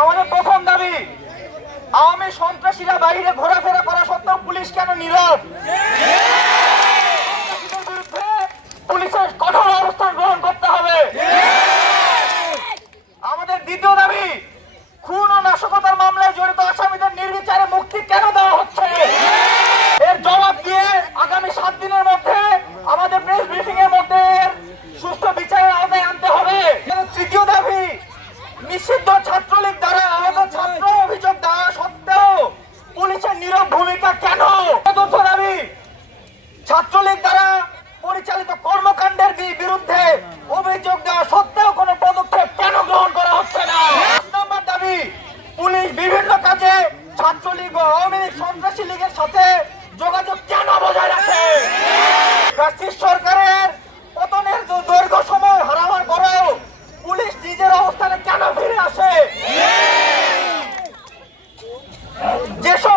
আমাদের প্রথম দাবি, আওয়ামী সন্ত্রাসীরা বাইরে ঘোরাফেরা করা সত্ত্বেও পুলিশ কেন নীরব? বিরুদ্ধে পুলিশের কঠোর অবস্থান গ্রহণ করতে হবে। আমাদের দ্বিতীয় দাবি, খুন ও নাশকতার মামলায় জড়িত আসামিদের নির্বিচারে মুক্তি কেন দেওয়া হচ্ছে? এর জবাব দিয়ে আগামী 7 দিনের মধ্যে আমাদের প্রেস ব্রিফিং এর মধ্যে সুষ্ঠু বিচারের আওতায় আনতে হবে। তৃতীয় দাবি, নিষিদ্ধ ছাত্রলীগ দ্বারা আহত ছাত্র অভিযোগ দেওয়া সত্ত্বেও পুলিশের নীরব ভূমিকা কেন? চতুর্থ দাবি, ছাত্রলীগ দ্বারা পরিচালিত কর্মকাণ্ডের বিরুদ্ধে অভিযোগ দেওয়া সত্ত্বেও কোনো পদক্ষেপ কেন গ্রহণ করা হচ্ছে না? 5 নম্বর দাবি, পুলিশ বিভিন্ন কাজে ছাত্রলীগ ও আওয়ামী লীগ সন্ত্রাসী লীগের সাথে যোগাযোগ কেন বজায় রাখে? ফ্যাসিস্ট সরকারের পতনের দীর্ঘ সময় হারানোর পরেও পুলিশ নিজের অবস্থানে কেন ফিরে আসে? যেসব